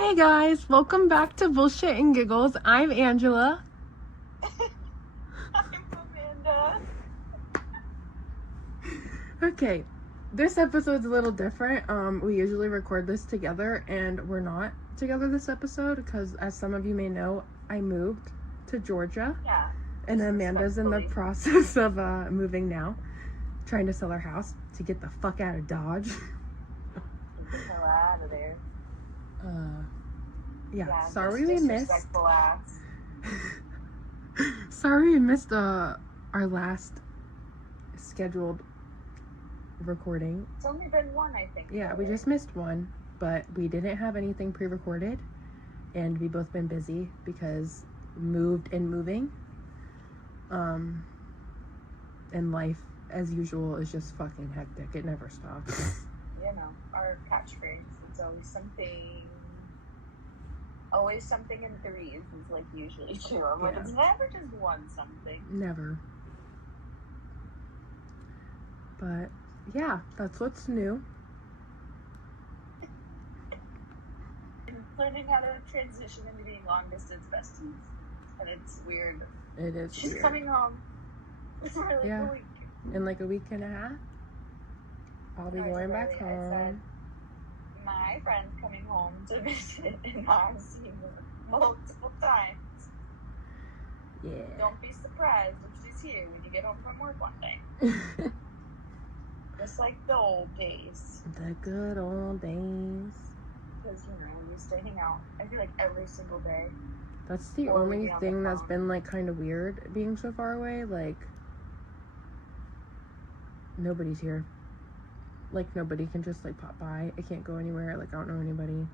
Hey guys, welcome back to Bullshit and Giggles. I'm Angela. I'm Amanda. Okay, this episode's a little different. We usually record this together, and we're not together this episode because, as some of you may know, I moved to Georgia. Yeah. And Amanda's in the process of moving now, trying to sell her house to get the fuck out of Dodge. Get the hell out of there. Yeah, sorry we missed. Ass. Sorry we missed our last scheduled recording. It's only been one, I think. Yeah, we just missed one, but we didn't have anything pre-recorded, and we both been busy because moved and moving. And life, as usual, is just fucking hectic. It never stops. You know, our catchphrase, it's always something. Always something in threes is like usually two. I'm like, it's never just one something. Never. But yeah, that's what's new. I'm learning how to transition into being long distance besties, and it's weird. It is. She's weird. Coming home for like a week. In like a week and a half, I'll be going back home. I said, my friend's coming home to visit, and I've seen her multiple times. Yeah. Don't be surprised if she's here when you get home from work one day. Just like the old days. The good old days. Because, you know, we used to hang out, I feel like, every single day. That's the only thing that's been, like, kind of weird, being so far away. Like, nobody's here. Like, nobody can just, like, pop by. I can't go anywhere. Like, I don't know anybody.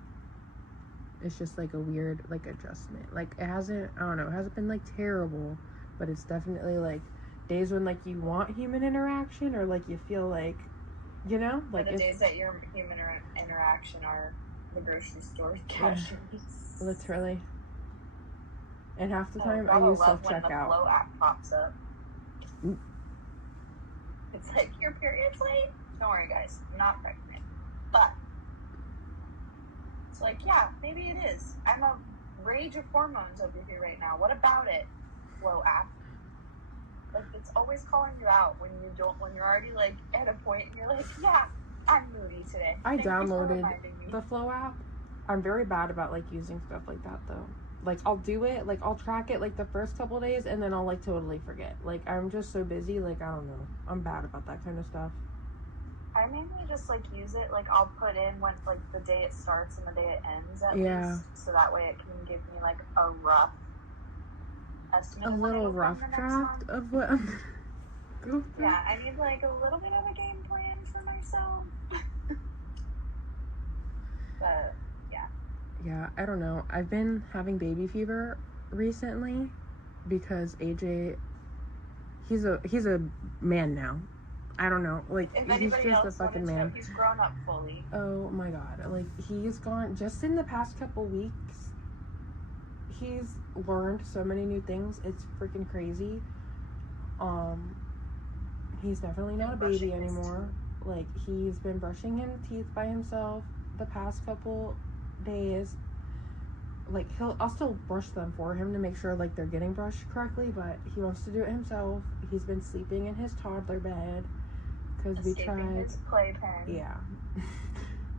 It's just, like, a weird, like, adjustment. Like, it hasn't been, like, terrible. But it's definitely, like, days when, like, you want human interaction or, like, you feel like, you know? Like, the days that your human interaction are the grocery store cashiers. Yeah, literally. And half the time I use self-checkout. When the Flow app pops up. It's like, your period's late? Don't worry, guys. I'm not pregnant. But it's like, yeah, maybe it is. I'm a rage of hormones over here right now. What about it, Flow app? Like, it's always calling you out when you're already, like, at a point and you're like, yeah, I'm moody today. I downloaded the Flow app. I'm very bad about, like, using stuff like that, though. Like, I'll do it, like, I'll track it, like, the first couple days, and then I'll, like, totally forget. Like, I'm just so busy, like, I don't know. I'm bad about that kind of stuff. I mainly just, like, use it, like, I'll put in when, like, the day it starts and the day it ends, at least. So that way it can give me, like, a rough estimate. A little rough draft of what I'm going through. Yeah, I need, like, a little bit of a game plan for myself. But, yeah. Yeah, I don't know. I've been having baby fever recently because AJ, he's a man now. I don't know. Like, he's just a fucking man. He's grown up fully. Oh my god. Like, he's gone, just in the past couple weeks, he's learned so many new things. It's freaking crazy. He's definitely not a baby anymore. Like, he's been brushing his teeth by himself the past couple days. Like, I'll still brush them for him to make sure, like, they're getting brushed correctly, but he wants to do it himself. He's been sleeping in his toddler bed because we tried his playpen. Yeah.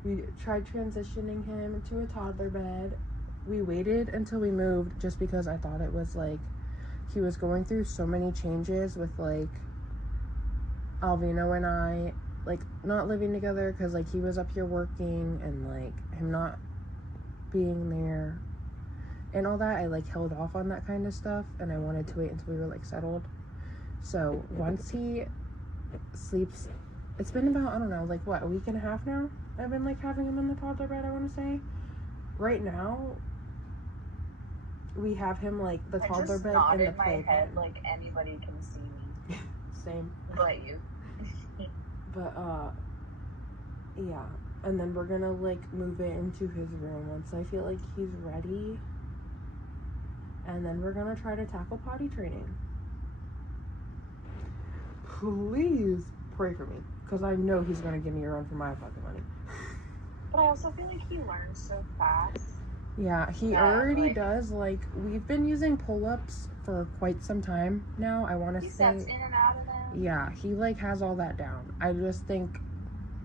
We tried transitioning him into a toddler bed. We waited until we moved just because I thought it was, like, he was going through so many changes with, like, Alvino and I, like, not living together because, like, he was up here working and, like, him not being there and all that. I, like, held off on that kind of stuff, and I wanted to wait until we were, like, settled. So once he sleeps, it's been about, I don't know, like, what, a week and a half now? I've been, like, having him in the toddler bed, I want to say. Right now, we have him, like, the toddler bed in the playpen. my head like anybody can see me. Same. But you. But, yeah. And then we're gonna, like, move it into his room once I feel like he's ready. And then we're gonna try to tackle potty training. Please pray for me, because I know he's gonna give me a run for my fucking money. But I also feel like he learns so fast. Yeah, he Yeah, already like- does, like, we've been using pull-ups for quite some time now, I want to He say. steps in and out of them. Yeah, he, like, has all that down. I just think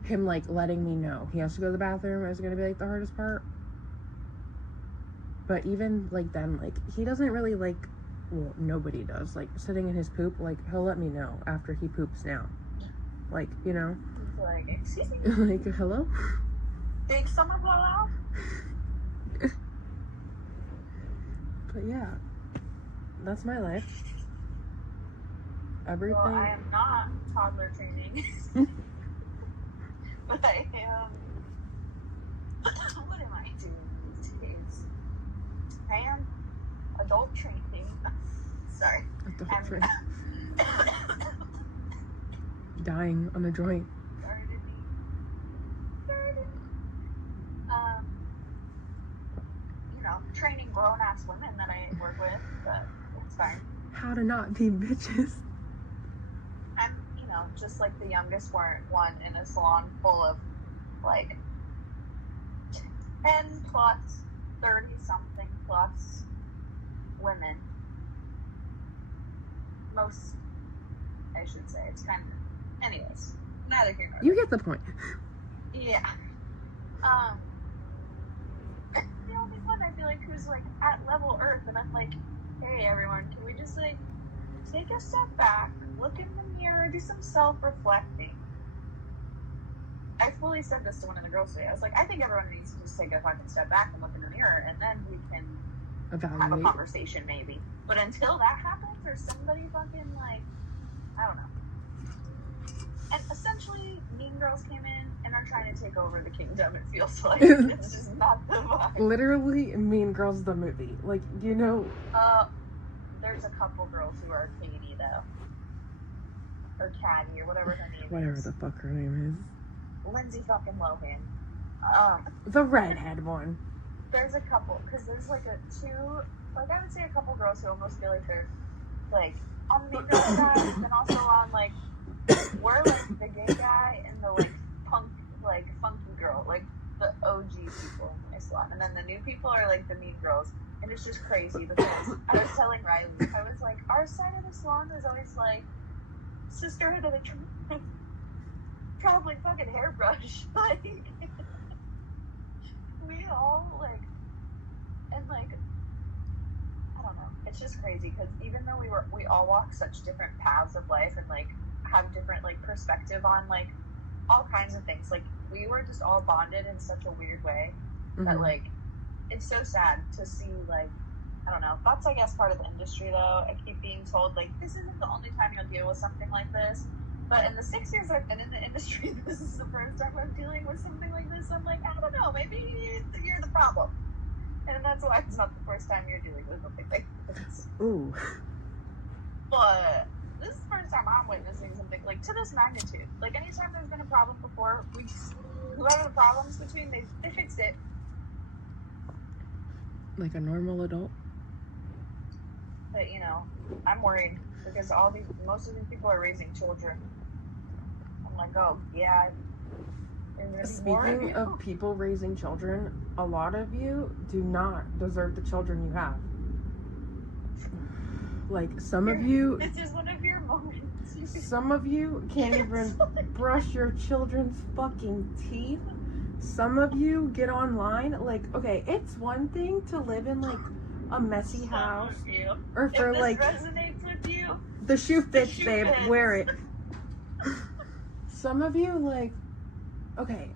him, like, letting me know he has to go to the bathroom is going to be, like, the hardest part. But even, like, then, like, he doesn't really, like, well, nobody does, like, sitting in his poop, like, he'll let me know after he poops now. Like, you know? He's like, excuse me, Like, hello? big summer blowout? But yeah, that's my life. Everything. Well, I am not toddler training. But I am. What am I doing these days? I am adult training. Sorry. Adult I'm training. Dying on a joint. gardening. You know, training grown ass women that I work with, but it's fine. How to not be bitches. I'm, you know, just like the youngest one in a salon full of like 10 plus, 30 something plus women. Most, I should say. It's kind of, anyways, neither here nor there. You get the point. Yeah. The only one I feel like who's like at level Earth, and I'm like, hey everyone, can we just like take a step back, look in the mirror, do some self-reflecting? I fully said this to one of the girls today. I was like, I think everyone needs to just take a fucking step back and look in the mirror, and then we can have a Evaluate. conversation maybe. But until that happens, or somebody fucking like, I don't know. And essentially, Mean Girls came in and are trying to take over the kingdom, it feels like. It's just not the vibe. Literally, Mean Girls the movie. Like, you know. There's a couple girls who are Katie, though. Or Caddy, or whatever her name Whatever is. the fuck her name Lindsay fucking Lohan. is. The redhead one. There's a couple, because there's like I would say a couple girls who almost feel like they're, like, on the Mean Girls side, and also on, like, we're, like, the gay guy and the, like, punk, like, funky girl, like, the OG people in my salon. And then the new people are, like, the Mean Girls. And it's just crazy, because I was telling Riley, I was like, our side of the salon is always, like, sisterhood of the probably fucking hairbrush. Like, we all, like, and, like, I don't know. It's just crazy, because even though we all walk such different paths of life and, like, have different, like, perspective on, like, all kinds of things. Like, we were just all bonded in such a weird way that, like, it's so sad to see, like, I don't know. That's, I guess, part of the industry, though. I keep being told, like, this isn't the only time you'll deal with something like this. But in the 6 years I've been in the industry, this is the first time I'm dealing with something like this. I'm like, I don't know. Maybe you're the problem. And that's why it's not the first time you're dealing with something like this. Ooh. But this is the first time I'm witnessing something, like, to this magnitude. Like, anytime there's been a problem before, whoever the problem's between, they fixed it. Like a normal adult. But, you know, I'm worried because most of these people are raising children. I'm like, oh, yeah. Speaking of people raising children, a lot of you do not deserve the children you have. Like, some of you... This is one of your moments. Some of you can't even brush your children's fucking teeth. Some of you get online, like, okay, it's one thing to live in, like, a messy house. Or for, if this like, resonates with you, the shoe fits, shoe babe, fits. wear it. Some of you, like, okay,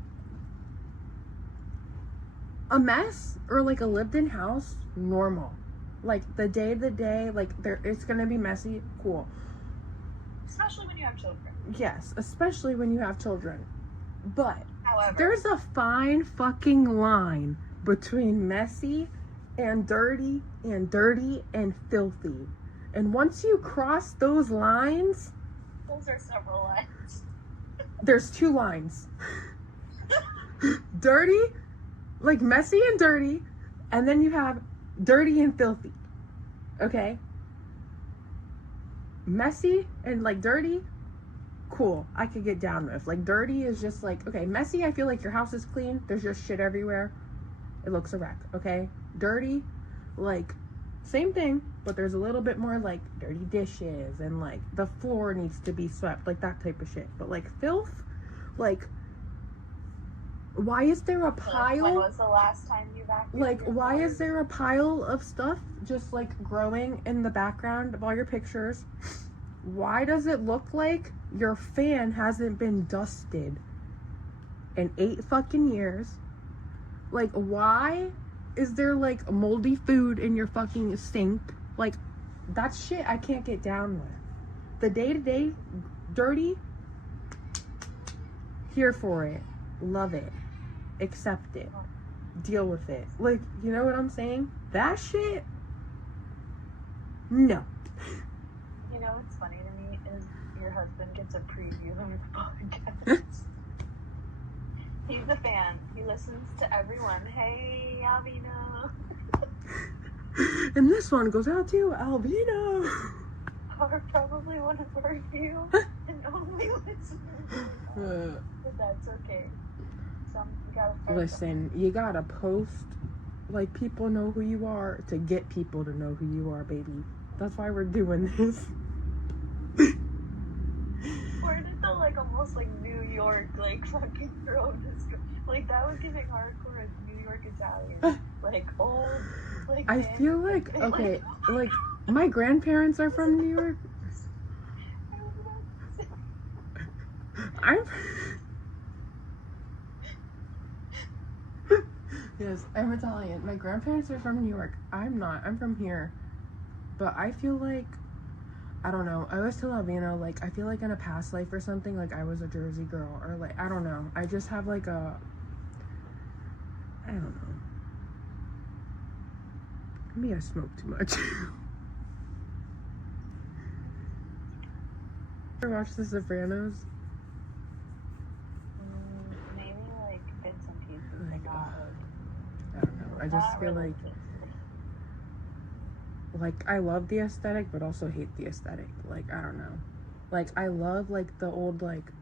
a mess or, like, a lived-in house, normal. Like, the day, like, it's gonna be messy, cool. especially when you have children. Yes, especially when you have children. But However, there's a fine fucking line between messy and dirty and filthy. And once you cross those lines, those are several lines. there's two lines. Dirty, like messy and dirty, and then you have dirty and filthy. Okay? Messy and like dirty, cool, I could get down with. Like, dirty is just like, okay, messy, I feel like your house is clean, there's just shit everywhere. it looks a wreck, okay? Dirty, like, same thing, but there's a little bit more, like, dirty dishes, and, like, the floor needs to be swept, like, that type of shit. But, like, filth, like, why is there a pile? When was the last time you vacuumed? Like, why is there a pile of stuff just, like, growing in the background of all your pictures? Why does it look like your fan hasn't been dusted in 8 fucking years? Like, why is there, like, moldy food in your fucking sink? Like, that's shit I can't get down with. The day-to-day dirty, here for it. Love it. Accept it. Deal with it. Like, you know what I'm saying? That shit? No. You know what's funny to me is your husband gets a preview of the podcast. He's a fan. He listens to everyone. Hey, Alvino. And this one goes out to Alvino. Or probably one of our few and only listeners. But that's okay. You gotta Listen, you gotta post like people know who you are to get people to know who you are, baby. That's why we're doing this. Where did the like almost like New York like fucking throw this? Like that was giving hardcore as New York Italian, like old. Like I feel like okay, like my grandparents are from New York. Yes, I'm Italian. My grandparents are from New York. I'm not. I'm from here. But I feel like, I don't know. I always tell Alvino, like, I feel like in a past life or something, like, I was a Jersey girl. Or, like, I don't know. I just have, like, I don't know. Maybe I smoke too much. Ever watch The Sopranos? Maybe, like, bits and pieces. Like, I don't know. I just feel like I love the aesthetic, but also hate the aesthetic. Like, I don't know. Like, I love, like, the old, like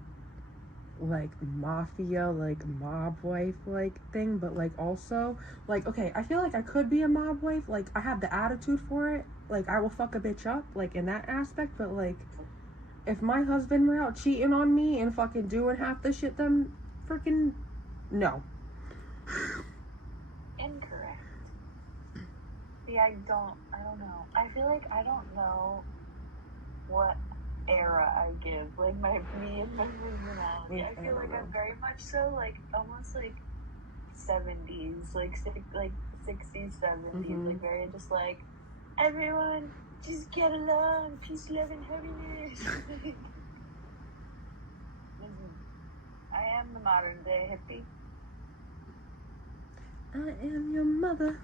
mafia, like, mob wife, like, thing. But, like, also, like, okay, I feel like I could be a mob wife. Like, I have the attitude for it. Like, I will fuck a bitch up, like, in that aspect. But, like, if my husband were out cheating on me and fucking doing half the shit, then freaking no. Incorrect. See, I don't know. I feel like I don't know what era I give, like, me and my personality. I feel like I'm very much so, like, almost, like, 70s, like, 60s, 70s, like, very just, like, everyone, just get along, peace, love, and happiness. I am the modern day hippie. I am your mother.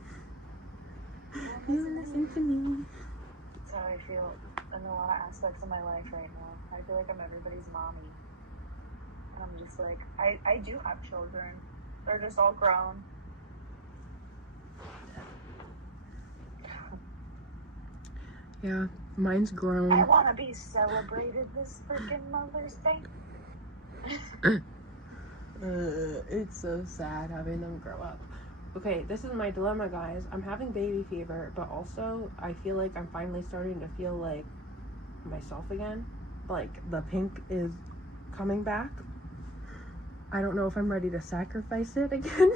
You listen to me. That's how I feel in a lot of aspects of my life right now. I feel like I'm everybody's mommy. And I'm just like, I do have children. They're just all grown. Yeah, mine's grown. I want to be celebrated this freaking Mother's Day. It's so sad having them grow up. Okay, this is my dilemma, guys. I'm having baby fever, but also I feel like I'm finally starting to feel like myself again. Like, the pink is coming back. I don't know if I'm ready to sacrifice it again.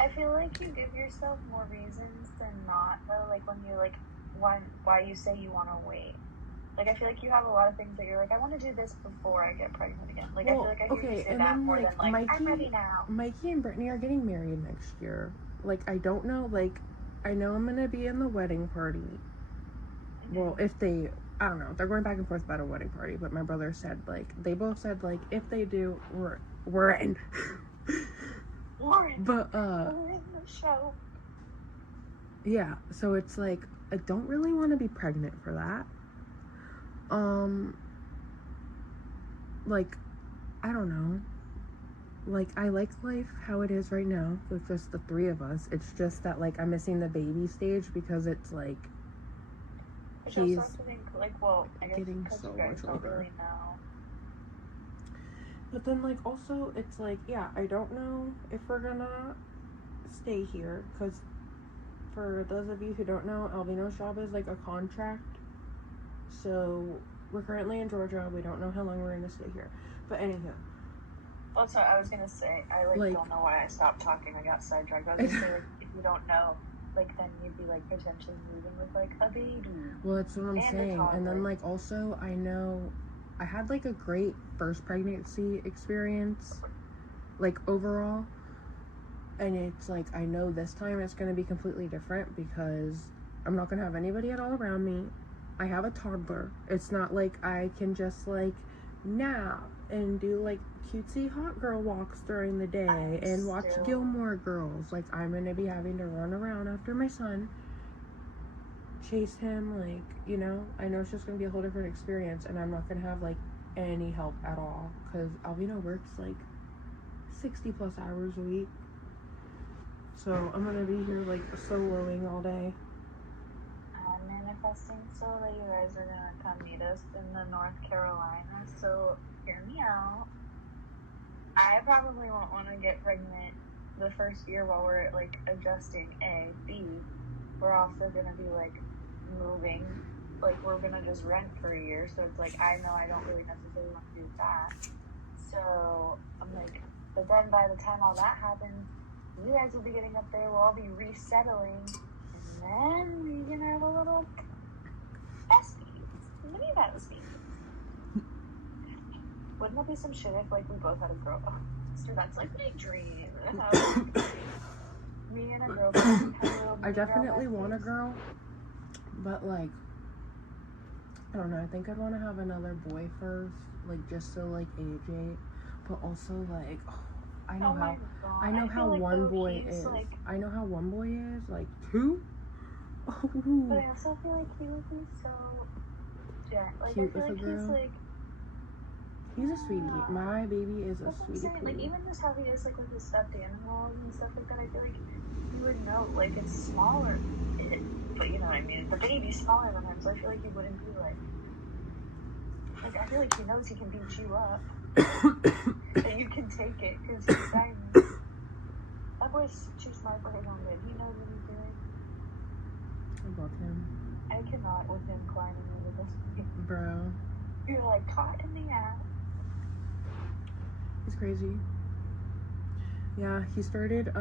I feel like you give yourself more reasons than not, though. Like, when you, like, why you say you want to wait. Like, I feel like you have a lot of things that you're like, I want to do this before I get pregnant again. Like, well, I feel like I hear you say that more than, like, I'm ready now. Mikey and Brittany are getting married next year. Like, I don't know, like, I know I'm going to be in the wedding party. Mm-hmm. Well, if they, I don't know, they're going back and forth about a wedding party, but my brother said, like, they both said, like, if they do, we're in. But, we're in the show. Yeah, so it's like, I don't really want to be pregnant for that. Like, I don't know. Like, I like life how it is right now with just the 3 of us. It's just that, like, I'm missing the baby stage because it's like he's also think, like, well, I guess getting so much older. Really know. But then, like, also, it's like, yeah, I don't know if we're gonna stay here because for those of you who don't know, Alvino's job is like a contract. So we're currently in Georgia. We don't know how long we're going to stay here. But anywho. Oh, sorry, I was going to say, I don't know why I stopped talking. I got sidetracked. I was going to say, like, if you don't know, like, then you'd be, like, potentially moving with, like, a baby. Well, that's what I'm saying. And then, like, also, I know I had, like, a great first pregnancy experience, like, overall. And it's, like, I know this time it's going to be completely different because I'm not going to have anybody at all around me. I have a toddler. It's not like I can just, like, nap and do, like, cutesy hot girl walks during the day and watch Gilmore Girls. Like, I'm gonna be having to run around after my son, chase him, like, you know, I know it's just gonna be a whole different experience, and I'm not gonna have, like, any help at all, because Alvino works, like, 60 plus hours a week, so I'm gonna be here, like, soloing all day. I'm manifesting so that you guys are gonna come meet us in the North Carolina, so hear me out. I probably won't want to get pregnant the first year while we're, like, adjusting. A. B. We're also going to be, like, moving. Like, we're going to just rent for a year. So it's like, I know I don't really necessarily want to do that. So I'm like, but then by the time all that happens, you guys will be getting up there. We'll all be resettling. And then we're going to have a little bestie. Mini bestie. Wouldn't that be some shit if, like, we both had a girl? Oh, sister, that's, like, my dream. Me and a girlfriend. I definitely want a girl, but, like, I don't know. I think I'd want to have another boy first, like, just so, like, AJ. But also, like, I know how one boy is. Like, I know how one boy is. Like, two? Oh. But I also feel like he would be so... Yeah, like, cute I feel with like a girl. he's, like... He's a sweetie. My baby is a sweetie. Like, even just how he is, like, with his stuffed animals and stuff like that, I feel like you would know, like, it's smaller. But you know what I mean? The baby's smaller than him, so I feel like he wouldn't be, like, I feel like he knows he can beat you up. That you can take it, because he's tiny. That boy's too smart for his own good. He knows what he's doing. I love him. I cannot with him climbing over this thing. Bro. You're, like, caught in the act. He's crazy. Yeah, he started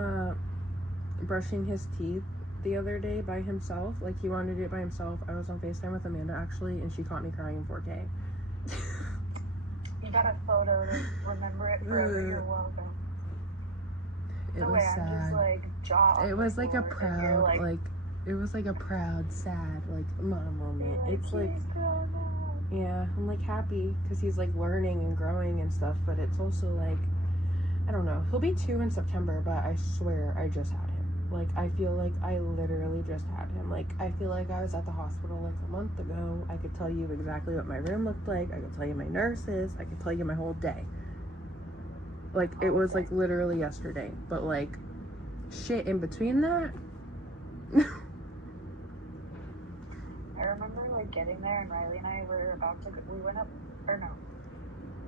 brushing his teeth the other day by himself. Like, he wanted to do it by himself. I was on FaceTime with Amanda, actually, and she caught me crying in 4K. You got a photo to remember it forever. You're welcome. It was sad. I'm just, like, jaw. It was like a proud, like, it was like a proud, sad, like, mom moment. It's like, yeah, I'm, like, happy because he's, like, learning and growing and stuff, but it's also, like, I don't know. He'll be 2 in September, but I swear I just had him. Like, I feel like I literally just had him. Like, I feel like I was at the hospital, like, a month ago. I could tell you exactly what my room looked like. I could tell you my nurses. I could tell you my whole day. Like, it was, like, literally yesterday. But, like, shit in between that... I remember, like, getting there, and Riley and I were about to go, we went up, or no,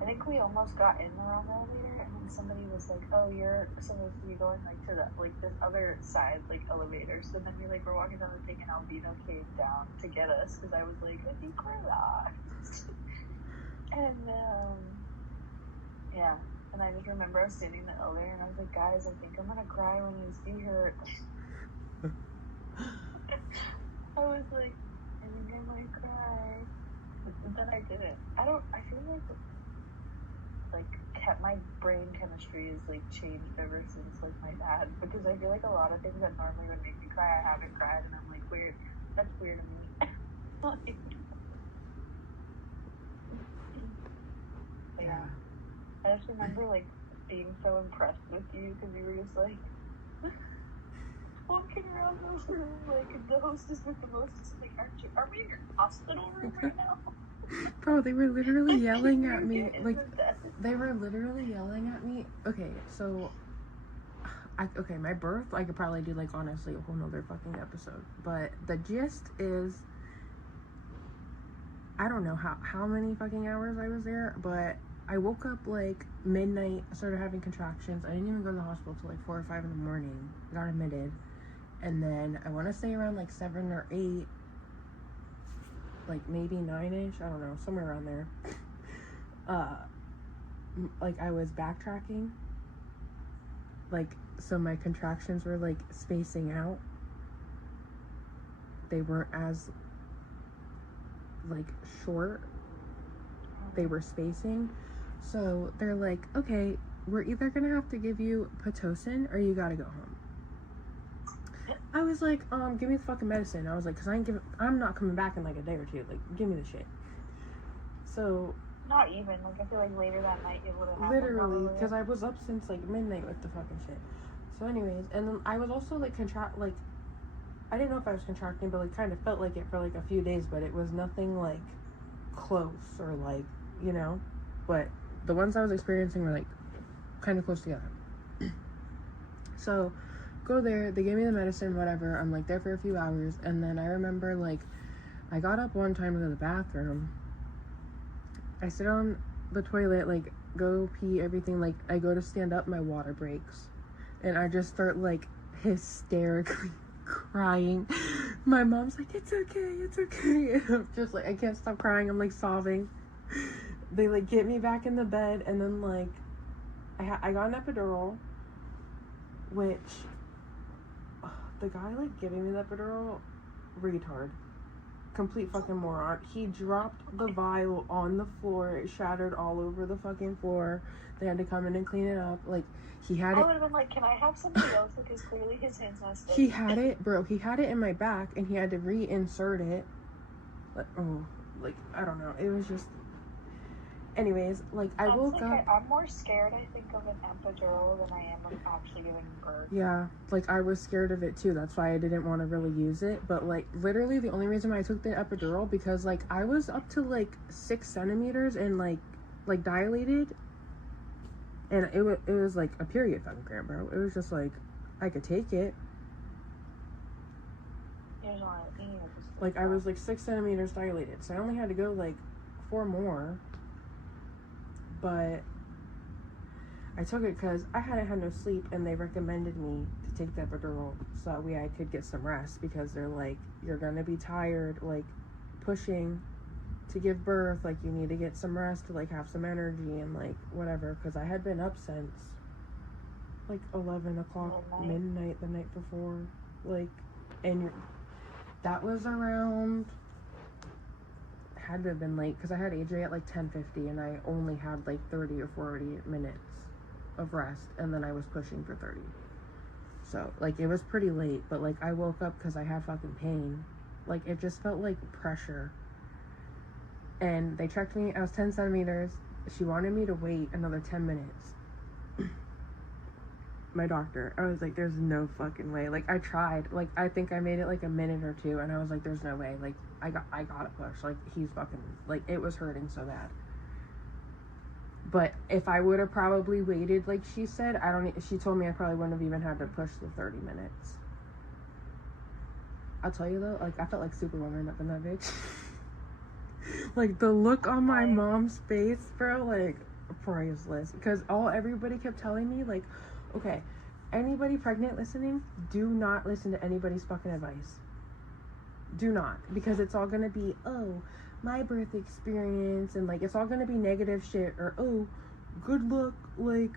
I think we almost got in the wrong elevator, and then somebody was like, oh, you're supposed to be going, like, to the, like, this other side, like, elevator. So then we, like, were walking down the thing, and Albino came down to get us, because I was like, I think we're lost. And, yeah, and I just remember I was standing in the elevator, and I was like, guys, I think I'm gonna cry when you see her. I was like, I think I might cry. But then I didn't. I feel like, my brain chemistry is, like, changed ever since, like, my dad. Because I feel like a lot of things that normally would make me cry, I haven't cried, and I'm like, weird. That's weird to me. Like, yeah. I just remember, like, being so impressed with you, because you were just, like, walking around those rooms, like, the hostess with the mostest, like, are we in your hospital room right now? Bro, they were literally yelling at me. Like, they were literally yelling at me. Okay, so, okay, my birth, I could probably do, like, honestly, a whole nother fucking episode. But the gist is, I don't know how many fucking hours I was there, but I woke up like midnight, started having contractions. I didn't even go to the hospital till like 4 or 5 in the morning. Got admitted. And then I want to say around like 7 or 8, like maybe 9-ish, I don't know, somewhere around there. Like I was backtracking. Like, so my contractions were like spacing out. They weren't as like short. They were spacing. So they're like, okay, we're either gonna have to give you Pitocin or you gotta go home. I was like, give me the fucking medicine. I was like, I'm not coming back in like a day or two. Like, give me the shit. So not even like I feel like later that night it would have happened. Literally, because I was up since like midnight with the fucking shit. So anyways, and then I was also like I didn't know if I was contracting, but like kind of felt like it for like a few days, but it was nothing like close or like, you know, but the ones I was experiencing were like kind of close together. So go there, they gave me the medicine, whatever. I'm like there for a few hours, and then I remember like I got up one time to go to the bathroom. I sit on the toilet, like go pee, everything. Like I go to stand up, my water breaks, and I just start like hysterically crying. My mom's like, it's okay. I'm just like, I can't stop crying. I'm like sobbing. They like get me back in the bed, and then like I got an epidural, which the guy like giving me the epidural, retard, complete fucking moron. He dropped the vial on the floor. It shattered all over the fucking floor. They had to come in and clean it up. Like he had it. I would have been like, can I have somebody else, because clearly his hands messed up. He had it, bro. He had it in my back, and he had to reinsert it. Like, I don't know. It was just. Anyways, like I woke up. I'm more scared, I think, of an epidural than I am of actually giving birth. Yeah, like I was scared of it too. That's why I didn't want to really use it. But like literally, the only reason why I took the epidural, because like I was up to like 6 centimeters and like dilated, and it was like a period fucking cramp, bro. It was just like I could take it. Like I was like 6 centimeters dilated, so I only had to go like 4 more. But I took it because I hadn't had no sleep, and they recommended me to take the epidural so that way I could get some rest, because they're like, you're gonna be tired, like pushing to give birth, like you need to get some rest to like have some energy and like whatever, because I had been up since like 11 o'clock midnight the night before, like, and that was around, had to have been late, because I had AJ at like 10:50, and I only had like 30 or 40 minutes of rest, and then I was pushing for 30. So like it was pretty late, but like I woke up because I had fucking pain. Like it just felt like pressure. And they checked me, I was 10 centimeters. She wanted me to wait another 10 minutes. My doctor, I was like, there's no fucking way. Like I tried, like I think I made it like a minute or two, and I was like, there's no way. Like I gotta push. Like he's fucking, like it was hurting so bad. But if I would have probably waited, like she said, she told me I probably wouldn't have even had to push the 30 minutes. I'll tell you though, like I felt like Superwoman up in that bitch. Like the look on my mom's face, bro, like priceless. Because everybody kept telling me, like, okay, anybody pregnant listening, do not listen to anybody's fucking advice. Do not. Because it's all gonna be, oh, my birth experience, and like it's all gonna be negative shit, or oh, good luck, like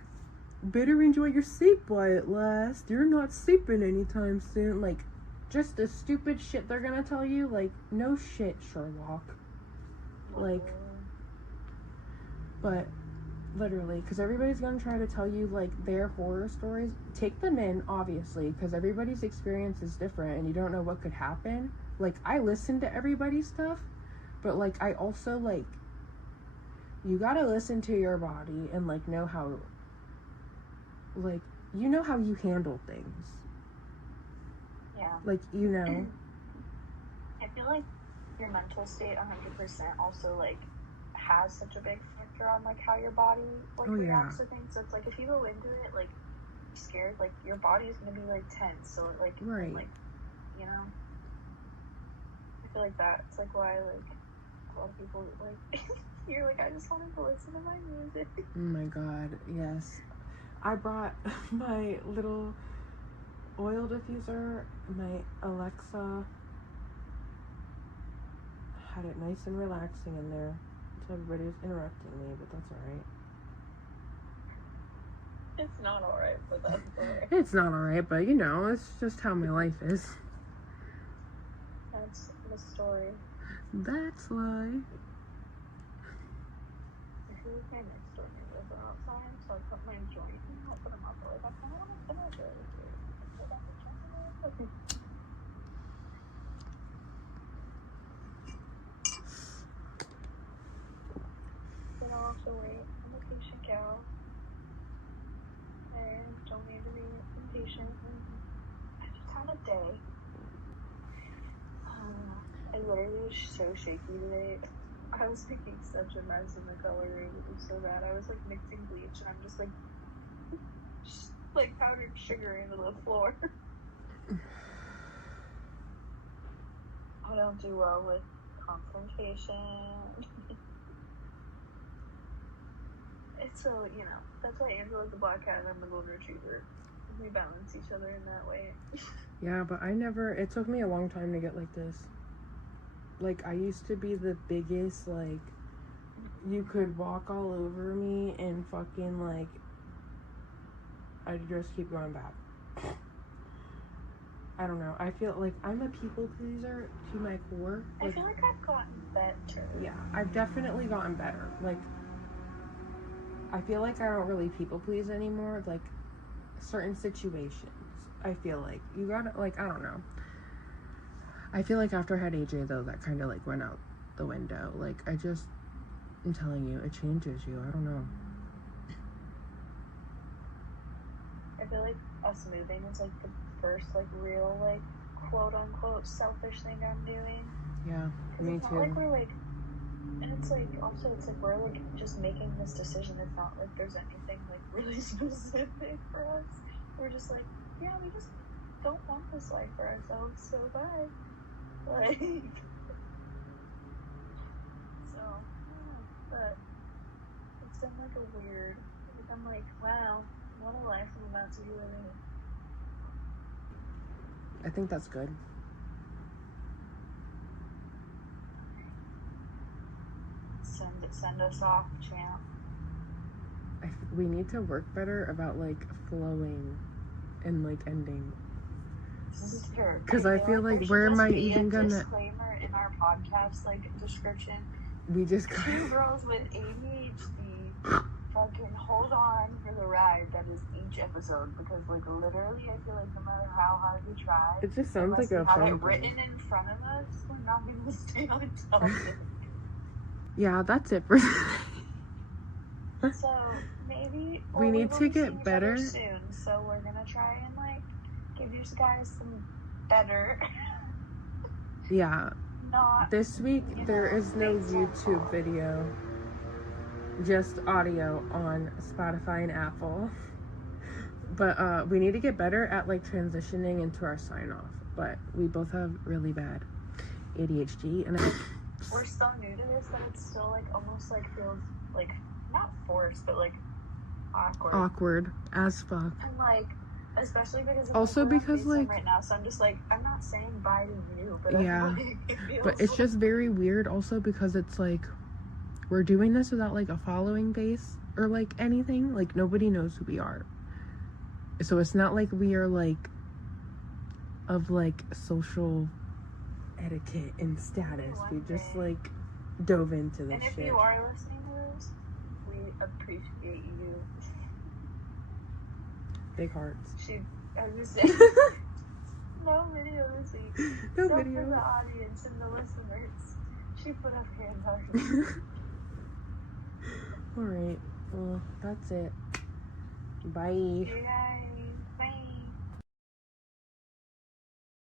better enjoy your sleep while it lasts, you're not sleeping anytime soon. Like just the stupid shit they're gonna tell you. Like no shit, Sherlock. Like, but literally, because everybody's gonna try to tell you like their horror stories. Take them in, obviously, because everybody's experience is different, and you don't know what could happen. Like I listen to everybody's stuff, but like I also, like, you gotta listen to your body and like know how, like, you know how you handle things. Yeah. Like, you know. I feel like your mental state 100% also like has such a big factor on like how your body like reacts to things. So it's like if you go into it like scared, like your body is gonna be like tense. So like right. like, you know, I feel like that's like why like A lot of people, like, you're like, I just wanted to listen to my music. Oh my god, yes. I brought my little oil diffuser, my Alexa. Had it nice and relaxing in there. So everybody's interrupting me, but that's alright. It's not alright, but that's alright. It's not alright, but you know, it's just how my life is. That's the story. That's why. I feel like my next door neighbors are outside, so I put my joint and I'll put them up. Like, I kind of want to finish it. Then I'll also wait. I'm a patient gal. I don't need to be impatient. I just had a day. I literally was so shaky today. I was making such a mess in the color room. It was so bad. I was like mixing bleach and I'm just like powdered sugar into the floor. I don't do well with confrontation. It's so, you know, that's why Angela's a black cat and I'm a golden retriever. We balance each other in that way. Yeah, but it took me a long time to get like this. Like, I used to be the biggest, like, you could walk all over me and fucking, like, I'd just keep going back. I don't know. I feel like I'm a people pleaser to my core. Like, I feel like I've gotten better. Yeah, I've definitely gotten better. Like, I feel like I don't really people please anymore. Like, certain situations, I feel like you gotta, like, I don't know. I feel like after I had AJ, though, that kind of, like, went out the window. Like, I'm telling you, it changes you. I don't know. I feel like us moving is, like, the first, like, real, like, quote-unquote selfish thing I'm doing. Yeah, me it's too. Not like we're, like, and it's, like, also, it's, like, we're, like, just making this decision. It's not, like, there's anything, like, really specific for us. We're just, like, yeah, we just don't want this life for ourselves, so bye. Like, so, yeah, but it's been, like, a weird, like, I'm like, wow, what a life I'm about to be living. I think that's good. Send us off, champ. We need to work better about, like, flowing and, like, ending. Because I feel like where am I even gonna disclaimer in our podcast, like, description. We just two girls with ADHD fucking hold on for the ride that is each episode, because, like, literally I feel like no matter how hard we try, it just sounds like a have phone it written in front of us, we're not gonna stay on topic. Yeah, that's it for So maybe we need to get better soon, so we're gonna try and, like, give you guys some better. Yeah. Not this week there is no YouTube video, just audio on Spotify and Apple. But we need to get better at, like, transitioning into our sign off. But we both have really bad ADHD, and we're so new to this that it's still, like, almost, like, feels like not forced, but, like, awkward as fuck. And, like, especially because also because, like, right now, so I'm just like, I'm not saying bye to you, but yeah, like, but it's just very weird also because it's like we're doing this without, like, a following base or, like, anything. Like, nobody knows who we are, so it's not like we are, like, of, like, social etiquette and status. We just, like, dove into this and if shit. You are listening to this, we appreciate you. Big hearts. I was saying, no video this week. No so video. For the audience and the listeners, she put up hand hearts. Alright, well, that's it. Bye. You guys.